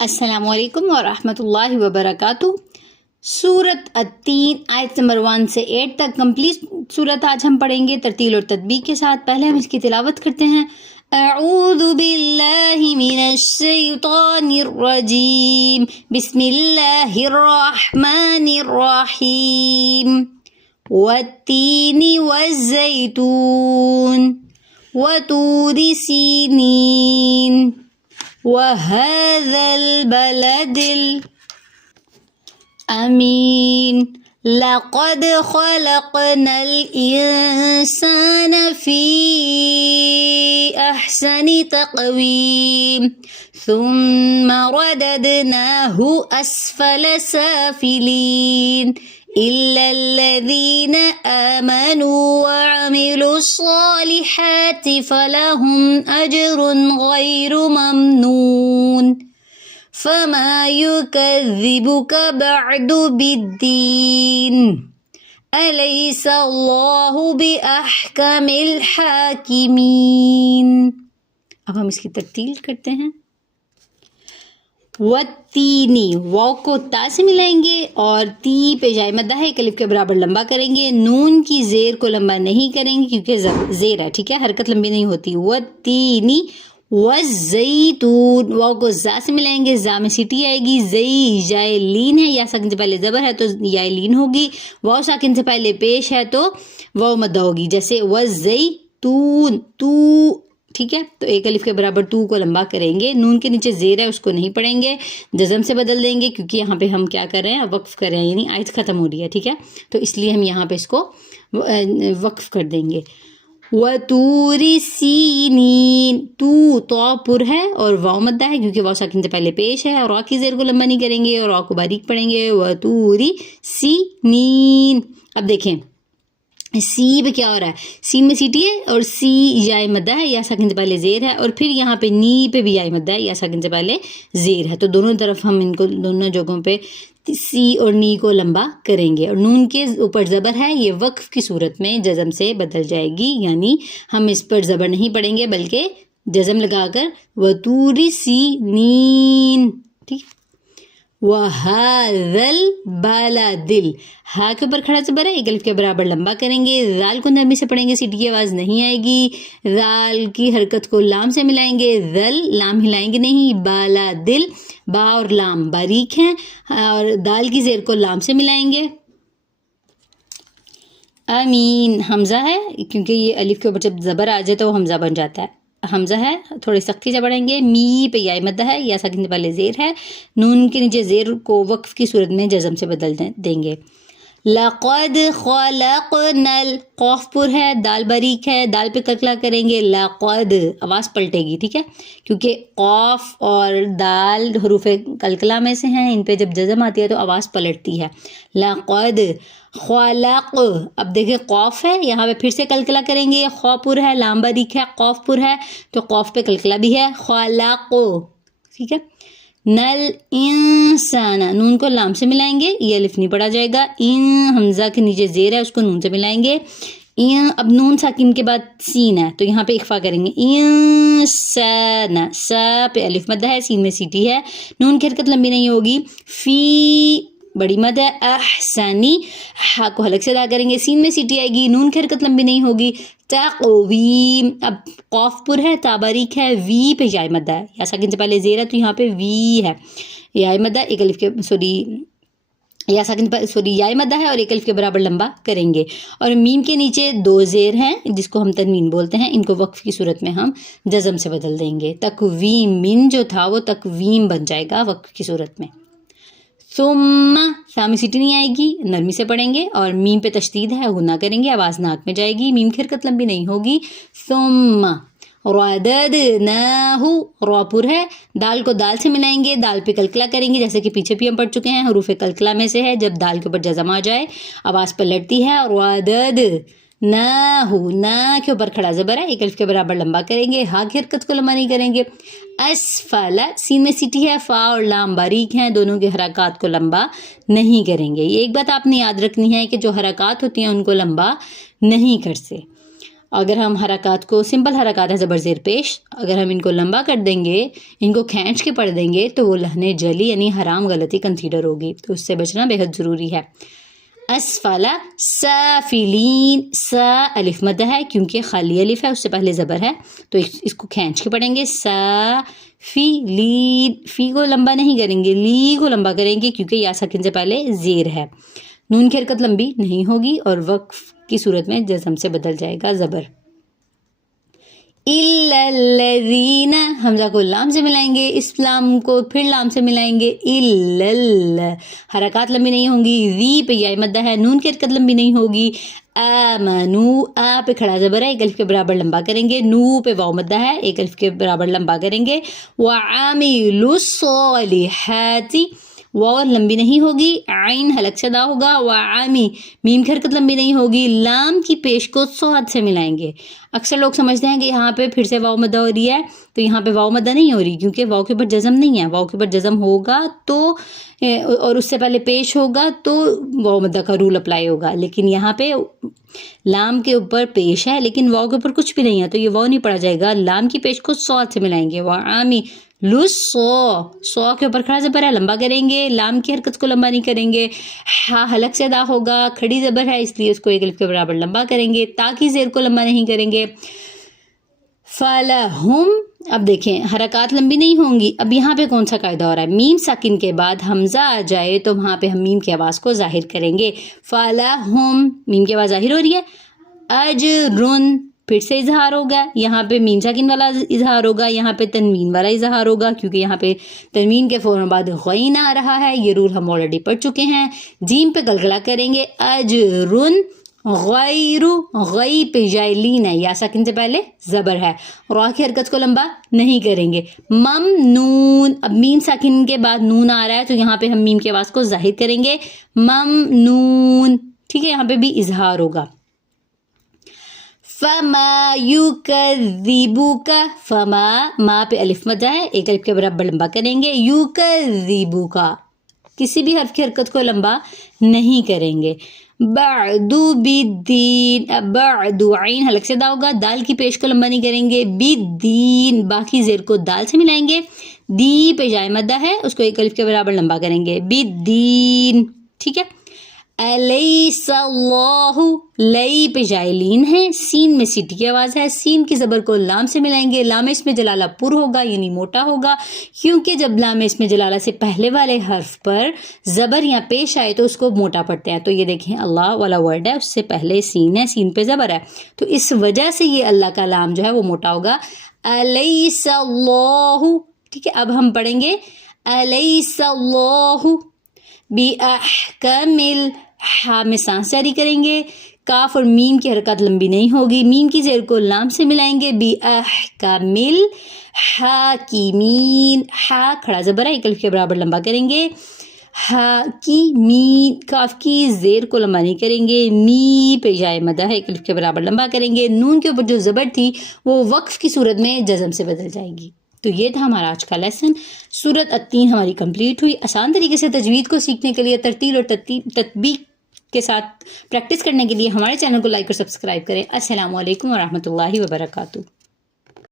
السلام علیکم ورحمۃ اللہ وبرکاتہ۔ سورۃ التین آیت نمبر 1 سے 8 تک کمپلیٹ سورت آج ہم پڑھیں گے ترتیل اور تطبیق کے ساتھ۔ پہلے ہم اس کی تلاوت کرتے ہیں۔ اعوذ باللہ من الشیطان الرجیم، بسم اللہ الرحمن الرحیم۔ والتین والزیتون وطور سینین وهذا البلد الأمين لقد خلقنا الإنسان في أحسن تقويم ثم رددناه أسفل سافلين إلا الذين آمنوا وعملوا الصالحات فلهم أجر غير ممنون فما يكذبك بعد بالدين أليس الله بأحكم الحاكمين۔ اب ہم اس کی ترتیل کرتے ہیں۔ والتینی، واو کو تا سے ملائیں گے اور تی پہ جائے مدہ ہے، ایک الف کے برابر لمبا کریں گے۔ نون کی زیر کو لمبا نہیں کریں گے کیونکہ زیر ہے، ٹھیک ہے، حرکت لمبی نہیں ہوتی۔ والتینی والزیتون، واو کو زا سے ملائیں گے، زا میں سیٹی آئے گی۔ زئی جائے لین ہے، یا ساکن سے پہلے زبر ہے تو یا لین ہوگی۔ واو ساکن سے پہلے پیش ہے تو واو مدہ ہوگی، جیسے والزیتون تو، ٹھیک ہے، تو ایک الف کے برابر تو کو لمبا کریں گے۔ نون کے نیچے زیر ہے، اس کو نہیں پڑھیں گے، جزم سے بدل دیں گے کیونکہ یہاں پہ ہم کیا کر رہے ہیں، وقف کر رہے ہیں، یعنی آیت ختم ہو رہی ہے، ٹھیک ہے، تو اس لیے ہم یہاں پہ اس کو وقف کر دیں گے۔ وَطُورِ سِینِین، تو پر ہے اور واو مدہ ہے کیونکہ واو ساکن سے پہلے پیش ہے، اور را کی زیر کو لمبا نہیں کریں گے اور را کو باریک پڑھیں گے۔ وَطُورِ سِینِین، اب دیکھیں سی پہ کیا ہو رہا ہے، سین میں سیٹی ہے اور سی یائے مدہ ہے، یا ساکن سے پہلے زیر ہے، اور پھر یہاں پہ نی پہ بھی یائے مدہ ہے، یا ساکن سے پہلے زیر ہے، تو دونوں طرف ہم ان کو دونوں جگہوں پہ سی اور نی کو لمبا کریں گے۔ اور نون کے اوپر زبر ہے، یہ وقف کی صورت میں جزم سے بدل جائے گی، یعنی ہم اس پر زبر نہیں پڑیں گے بلکہ جزم لگا کر وَطُورِ سِینِین، ٹھیک۔ وَهَذَا الْبَلَدِ، ہا کے اوپر کھڑا زبر ہے، ایک الف کے برابر لمبا کریں گے۔ ذال کو نرمی سے پڑھیں گے، سیٹی کی آواز نہیں آئے گی۔ ذال کی حرکت کو لام سے ملائیں گے، ذل لام ہلائیں گے نہیں۔ بالادل، با اور لام باریک ہیں، اور دال کی زیر کو لام سے ملائیں گے۔ امین، حمزہ ہے کیونکہ یہ الف کے اوپر جب زبر آ جائے تو وہ حمزہ بن جاتا ہے، حمزہ ہے، تھوڑی سختی سے پڑھیں گے۔ می پہ یا مدہ ہے، یا ساکن سے پہلے زیر ہے، نون کے نیچے زیر کو وقف کی صورت میں جزم سے بدل دیں گے۔ لقد خلقنا، قاف پر ہے، دال باریک ہے، دال پہ کلکلا کریں گے۔ لقد، آواز پلٹے گی، ٹھیک ہے، کیونکہ قاف اور دال حروف کلکلا میں سے ہیں، ان پہ جب جزم آتی ہے تو آواز پلٹتی ہے۔ لقد خلق، اب دیکھیں قاف ہے، یہاں پہ پھر سے کلکلا کریں گے، خا پر ہے، لام باریک ہے، قاف پر ہے تو قاف پہ کلکلا بھی ہے۔ خلق، ٹھیک ہے۔ نل انسان، نون کو لام سے ملائیں گے، یہ الف نہیں پڑھا جائے گا۔ ان، حمزہ کے نیچے زیر ہے، اس کو نون سے ملائیں گے۔ اب نون ساکن کے بعد سین ہے تو یہاں پہ اخفا کریں گے۔ انسان، سا پہ الف مدہ ہے، سین میں سیٹی ہے، نون کی حرکت لمبی نہیں ہوگی۔ فی بڑی مد ہے، احسنی، ہا کو حلق سے ادا کریں گے، سین میں سیٹی آئے گی، نون کی حرکت لمبی نہیں ہوگی۔ تقویم، اب قاف پر ہے، تا باریک ہے، وی پہ یا مدہ ہے، یا ساکن سے پہلے زیر ہے تو یہاں پہ وی ہے، یا مدہ ایک الف کے یا مدہ ہے اور ایک الف کے برابر لمبا کریں گے۔ اور میم کے نیچے دو زیر ہیں جس کو ہم تنوین بولتے ہیں، ان کو وقف کی صورت میں ہم جزم سے بدل دیں گے۔ تقویم، من جو تھا وہ تقویم بن جائے گا وقف کی صورت میں۔ ثم، سامی سیٹی نہیں آئے گی، نرمی سے پڑھیں گے، اور میم پہ تشدید ہے، غنہ کریں گے، آواز ناک میں جائے گی، میم کی حرکت لمبی نہیں ہوگی۔ ثم رددناہ، را پر ہے، دال کو دال سے ملائیں گے، دال پہ کلکلا کریں گے، جیسے کہ پیچھے بھی ہم پڑھ چکے ہیں، حروف کلکلا میں سے ہے، جب دال کے اوپر جزم آ جائے آواز پلٹتی ہے۔ رددناہ، نا کے اوپر کھڑا زبر ہے، ایک الف کے برابر لمبا کریں گے، ہا کی حرکت کو لمبا نہیں کریں گے۔ اسفل، سین میں سیٹی ہے، فا اور لام باریک ہیں، دونوں کے حرکات کو لمبا نہیں کریں گے۔ یہ ایک بات آپ نے یاد رکھنی ہے کہ جو حرکات ہوتی ہیں ان کو لمبا نہیں کرتے۔ اگر ہم حرکات کو سمپل حرکات ہے زبر زیر پیش، اگر ہم ان کو لمبا کر دیں گے، ان کو کھینچ کے پڑھ دیں گے تو وہ لہن جلی یعنی حرام غلطی کنسیڈر ہوگی، تو اس سے بچنا بہت ضروری ہے۔ اسفل سافلین، سا الف مد ہے کیونکہ خالی الف ہے، اس سے پہلے زبر ہے تو اس کو کھینچ کے پڑھیں گے، سا فی لین، فی کو لمبا نہیں کریں گے، لی کو لمبا کریں گے کیونکہ یا ساکن سے پہلے زیر ہے۔ نون کی حرکت لمبی نہیں ہوگی اور وقف کی صورت میں جزم سے بدل جائے گا زبر۔ الا الذین، حمزہ کو لام سے ملائیں گے، اس لام کو پھر لام سے ملائیں گے، حرکات لمبی نہیں ہوں گی، ذی پہ یا مدہ ہے، نون کی حرکت لمبی نہیں ہوگی، آمنو، آ پہ کھڑا زبر ہے، ایک الف کے برابر لمبا کریں گے، نو پہ واو مدہ ہے، ایک الف کے برابر لمبا کریں گے، وعاملوا الصالحات، واو لمبی نہیں ہوگی، عین حلق سے ادا ہوگا، وعامی، میم کی حرکت لمبی نہیں ہوگی، لام کی پیش کو صاد سے ملائیں گے۔ اکثر لوگ سمجھتے ہیں کہ یہاں پہ پھر سے واو مدہ ہو رہی ہے، تو یہاں پہ واو مدہ نہیں ہو رہی کیونکہ واو کے اوپر جزم نہیں ہے، واو کے اوپر جزم ہوگا تو اور اس سے پہلے پیش ہوگا تو واو مدہ کا رول اپلائی ہوگا، لیکن یہاں پہ لام کے اوپر پیش ہے لیکن واو کے اوپر کچھ بھی نہیں ہے تو یہ واو نہیں پڑھا جائے گا، لام کی پیش کو صاد سے ملائیں گے، وعامی سو کے اوپر کھڑا زبر ہے، لمبا کریں گے، لام کی حرکت کو لمبا نہیں کریں گے، ہا حلق سے ادا ہوگا، کھڑی زبر ہے اس لیے اس کو ایک الف کے برابر لمبا کریں گے، تا کی زیر کو لمبا نہیں کریں گے۔ فَلَهُمْ، اب دیکھیں حرکات لمبی نہیں ہوں گی، اب یہاں پہ کون سا قاعدہ ہو رہا ہے، میم ساکن کے بعد حمزہ آ جائے تو وہاں پہ ہم میم کی آواز کو ظاہر کریں گے، فَلَهُمْ، میم کی آواز ظاہر ہو رہی ہے، اجرن، پھر سے اظہار ہوگا، یہاں پہ میم ساکن والا اظہار ہوگا، یہاں پہ تنوین والا اظہار ہوگا کیونکہ یہاں پہ تنوین کے فوراً بعد غین آ رہا ہے، یہ رول ہم آلریڈی پڑھ چکے ہیں۔ جیم پہ گلگلا کریں گے، اجرن غیر، غی پہ جائلین ہے، یا ساکن سے پہلے زبر ہے، را کی حرکت کو لمبا نہیں کریں گے۔ ممنون، اب میم ساکن کے بعد نون آ رہا ہے تو یہاں پہ ہم میم کی آواز کو ظاہر کریں گے، ممنون، ٹھیک ہے، یہاں پہ بھی اظہار ہوگا۔ فما یکذبوک، فما، ما پہ الف مدہ ہے، ایک الف کے برابر لمبا کریں گے، یکذبوک، کسی بھی حرف کی حرکت کو لمبا نہیں کریں گے۔ بعد بالدین، بعد عین حلق سے ادا ہوگا، دال کی پیش کو لمبا نہیں کریں گے، بالدین، باقی زیر کو دال سے ملائیں گے، دی پہ جائے مدہ ہے اس کو ایک الف کے برابر لمبا کریں گے، بالدین، ٹھیک ہے۔ الیس اللہ، لئی پہ جائلین ہے، سین میں سیٹی کی آواز ہے، سین کی زبر کو لام سے ملائیں گے، لام اس میں جلالہ پر ہوگا یعنی موٹا ہوگا، کیونکہ جب لام اس میں جلالہ سے پہلے والے حرف پر زبر یا پیش آئے تو اس کو موٹا پڑھتے ہیں، تو یہ دیکھیں اللہ والا ورڈ ہے، اس سے پہلے سین ہے، سین پہ زبر ہے، تو اس وجہ سے یہ اللہ کا لام جو ہے وہ موٹا ہوگا، الیس اللہ، ٹھیک ہے۔ اب ہم پڑھیں گے الیس اللہ بِأَحْكَمِ، ہا میں سانس جاری کریں گے، کاف اور میم کی حرکت لمبی نہیں ہوگی، میم کی زیر کو لام سے ملائیں گے، بِأَحْكَمِ الْحَاكِمِينَ، ہا کھڑا زبر ہے، ایک الف کے برابر لمبا کریں گے، ہا کی مین، کاف کی زیر کو لمبا نہیں کریں گے، می پہ جائے مدہ ہے، ایک الف کے برابر لمبا کریں گے، نون کے اوپر جو زبر تھی وہ وقف کی صورت میں جزم سے بدل جائے گی۔ تو یہ تھا ہمارا آج کا لیسن، سورۃ التین ہماری کمپلیٹ ہوئی۔ آسان طریقے سے تجوید کو سیکھنے کے لیے، ترتیل اور تطبیق کے ساتھ پریکٹس کرنے کے لیے ہمارے چینل کو لائک اور سبسکرائب کریں۔ السلام علیکم ورحمۃ اللہ وبرکاتہ۔